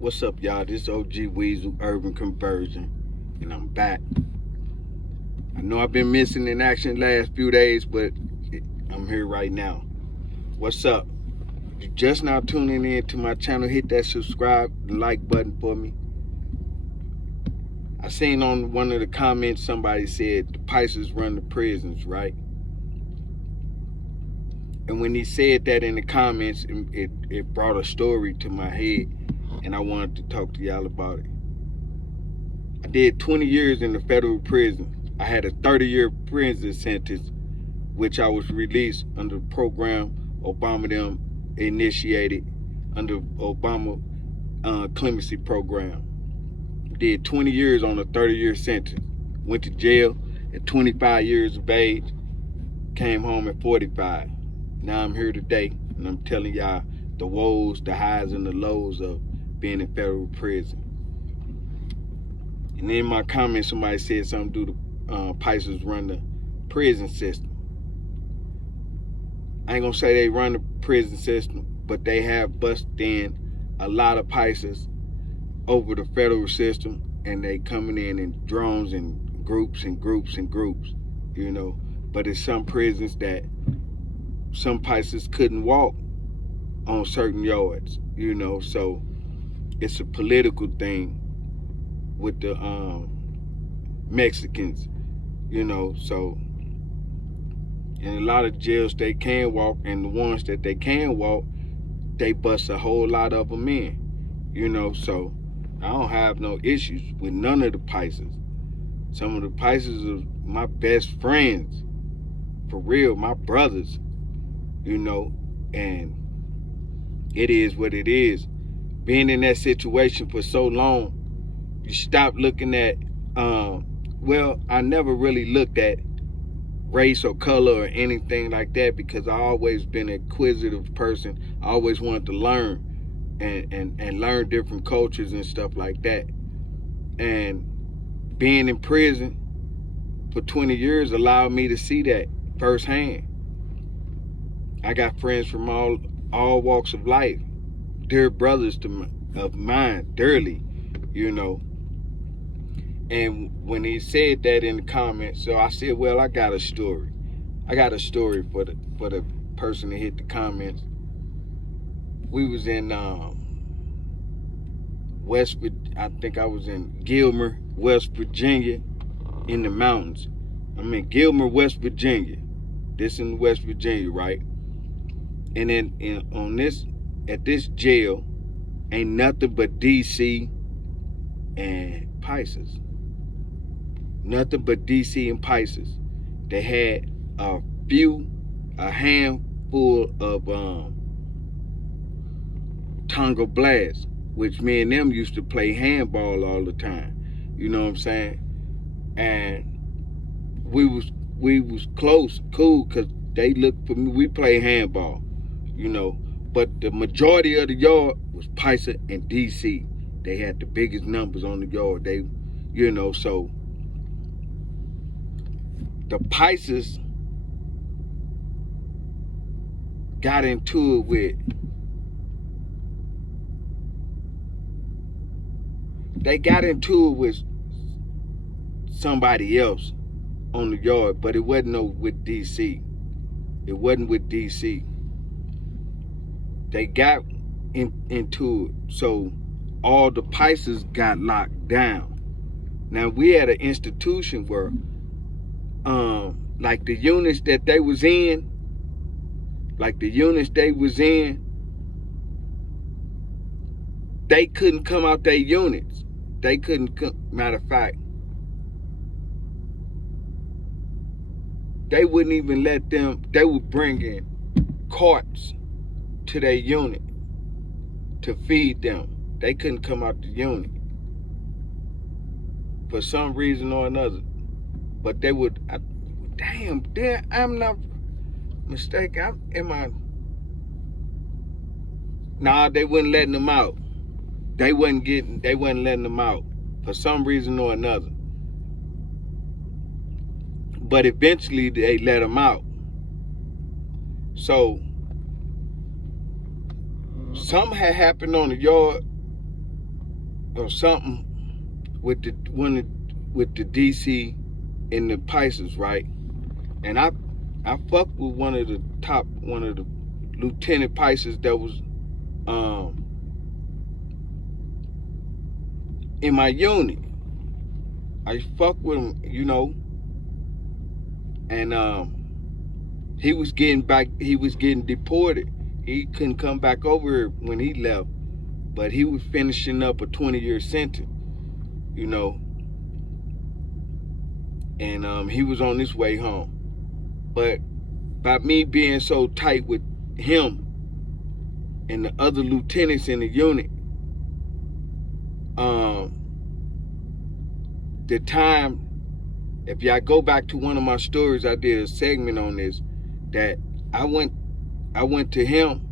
What's up, y'all? This OG Weasel Urban Conversion, and I'm back. I know I've been missing in action last few days, but I'm here right now. What's up? You just now tuning in to my channel, hit that subscribe and like button for me. I seen on one of the comments somebody said the Pisces run the prisons, right? And when he said that in the comments, it brought a story to my head, and I wanted to talk to y'all about it. I did 20 years in the federal prison. I had a 30-year prison sentence, which I was released under the program Obama them initiated under Obama clemency program. Did 20 years on a 30-year sentence. Went to jail at 25 years of age. Came home at 45. Now I'm here today, and I'm telling y'all the woes, the highs, and the lows of being in federal prison. And in my comments, somebody said something due to Pisces run the prison system. I ain't gonna say they run the prison system, but they have busted in a lot of Pisces over the federal system, and they coming in drones and groups and groups and groups, you know. But it's some prisons that some Pisces couldn't walk on certain yards, you know, so it's a political thing with the Mexicans, you know, so in a lot of jails they can walk, and the ones that they can walk, they bust a whole lot of them in, you know, so I don't have no issues with none of the Pisces. Some of the Pisces are my best friends, for real, my brothers, you know, and it is what it is. Being in that situation for so long, you stop looking at, well, I never really looked at race or color or anything like that, because I always been an inquisitive person. I always wanted to learn and learn different cultures and stuff like that. And being in prison for 20 years allowed me to see that firsthand. I got friends from all walks of life, dear brothers of mine, dearly, you know. And when he said that in the comments, so I said, well, I got a story. I got a story for the person that hit the comments. We was in I think I was in Gilmer, West Virginia, in the mountains. I'm in Gilmer, West Virginia. This in West Virginia, right? And then at this jail, ain't nothing but DC and Pisces. Nothing but DC and Pisces. They had a handful of Tonga Blast, which me and them used to play handball all the time. You know what I'm saying? And we was close, cool, because they looked for me. We play handball, you know. But the majority of the yard was Pisces and DC. They had the biggest numbers on the yard. They, you know, so the Pisces got into it with, somebody else on the yard, but it wasn't with DC. It wasn't with DC. They got into it, so all the Pisces got locked down. Now we had an institution where, like the units they was in, they couldn't come out their units. They couldn't come. Matter of fact, they wouldn't even let them. They would bring in carts to their unit to feed them. They couldn't come out the unit for some reason or another. But they would. Damn, I'm not mistaken. Nah, they wasn't letting them out. They wasn't letting them out for some reason or another. But eventually they let them out. So something had happened on the yard or something with the with the DC and the Pisces, right? And I fucked with one of the Lieutenant Pisces that was in my unit. I fucked with him, you know, and he was getting deported. He couldn't come back over here when he left, but he was finishing up a 20-year sentence, you know, and he was on his way home. But by me being so tight with him and the other lieutenants in the unit, the time, if y'all go back to one of my stories, I did a segment on this, that I went to him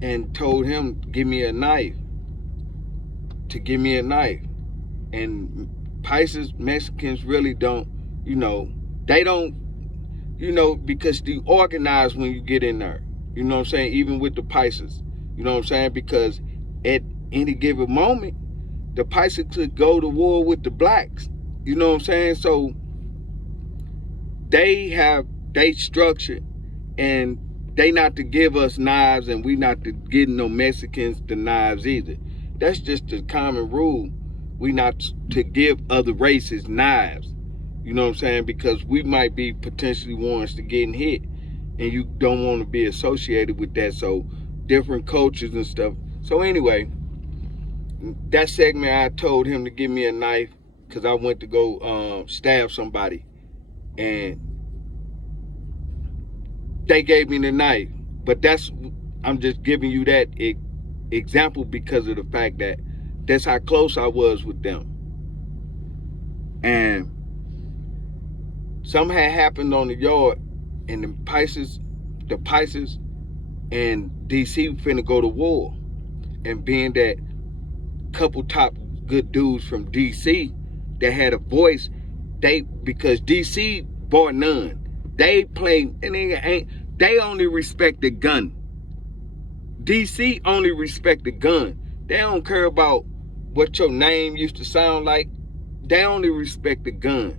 and told him to give me a knife. And Pisces, Mexicans really don't, you know, they don't, you know, because they organize when you get in there. You know what I'm saying? Even with the Pisces. You know what I'm saying? Because at any given moment, the Pisces could go to war with the blacks. You know what I'm saying? So they structured, and they not to give us knives, and we not to give no Mexicans the knives either. That's just the common rule. We not to give other races knives. You know what I'm saying? Because we might be potentially ones to getting hit, and you don't want to be associated with that. So different cultures and stuff. So anyway, that segment, I told him to give me a knife because I went to go stab somebody, and they gave me the knife. But I'm just giving you that example because of the fact that that's how close I was with them. And something had happened on the yard, and the Pisces and DC finna go to war. And being that couple top good dudes from DC that had a voice, because DC bought none. They play, and they only respect the gun. DC only respect the gun. They don't care about what your name used to sound like. They only respect the gun.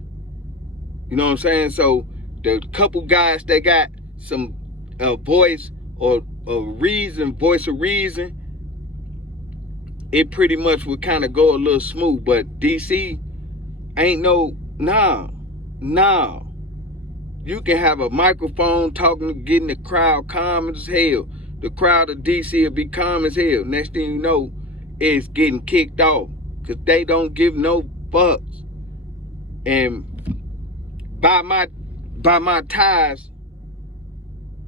You know what I'm saying? So the couple guys that got some voice or voice of reason, it pretty much would kind of go a little smooth. But DC ain't no. You can have a microphone talking, getting the crowd calm as hell. The crowd of DC will be calm as hell. Next thing you know, it's getting kicked off because they don't give no fucks. And by my ties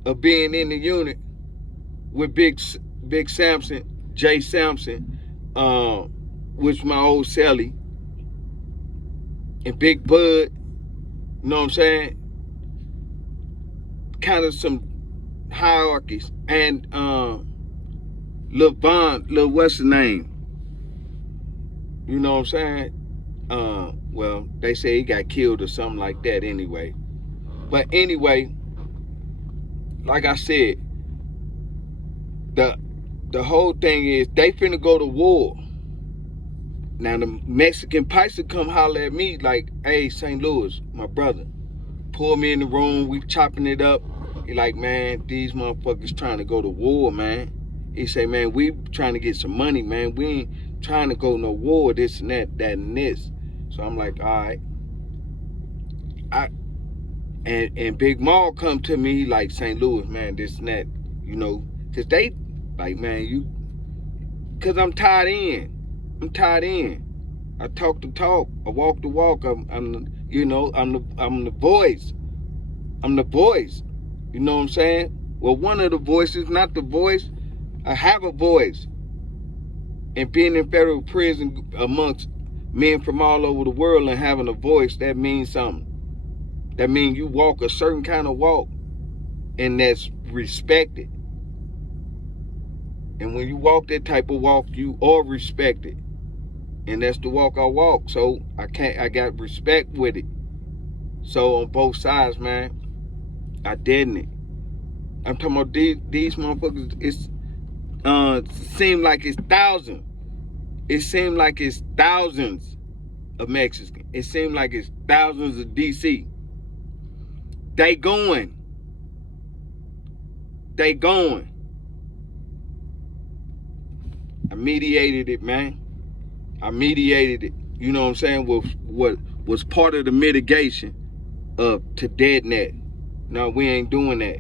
of being in the unit with Big Sampson, Jay Sampson, which my old celly, and Big Bud, you know what I'm saying? Kind of some hierarchies. And Lil what's the name? You know what I'm saying? Well, they say he got killed or something like that anyway. But anyway, like I said, the whole thing is they finna go to war. Now the Mexican Pisces come holler at me like, hey, St. Louis, my brother, pull me in the room, we chopping it up. He like, man, these motherfuckers trying to go to war, man. He say, man, we trying to get some money, man. We ain't trying to go no war, this and that and this. So I'm like, all right. And Big Maul come to me, he like, St. Louis, man, this and that, you know, cause they like, man, cause I'm tied in. I talk the talk, I walk the walk. I'm the voice. I'm the voice. You know what I'm saying? Well, one of the voices, not the voice. I have a voice. And being in federal prison amongst men from all over the world and having a voice, that means something. That means you walk a certain kind of walk, and that's respected. And when you walk that type of walk, you are respected. And that's the walk I walk. So I got respect with it. So on both sides, man, I didn't it. I'm talking about these motherfuckers. seem like it's thousands. It seemed like it's thousands of Mexicans. It seemed like it's thousands of DC. They going. I mediated it, man. I mediated it. You know what I'm saying? What was part of the mitigation to dead net. No, we ain't doing that.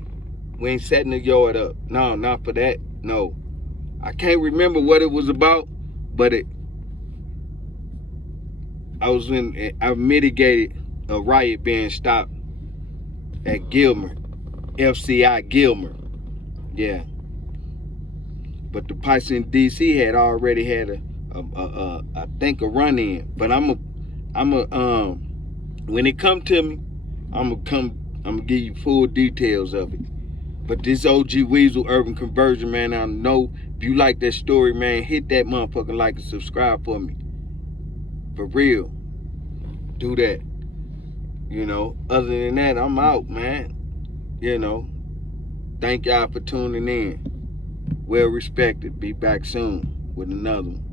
We ain't setting the yard up. No, not for that. No. I can't remember what it was about, but I mitigated a riot being stopped at Gilmer, FCI Gilmer. Yeah. But the Pikes in DC had already had I think a run in. But when it come to me, I'm gonna give you full details of it. But this OG Weasel Urban Conversion, man, I know if you like that story, man, hit that motherfucking like and subscribe for me. For real. Do that. You know, other than that, I'm out, man. You know, thank y'all for tuning in. Well respected. Be back soon with another one.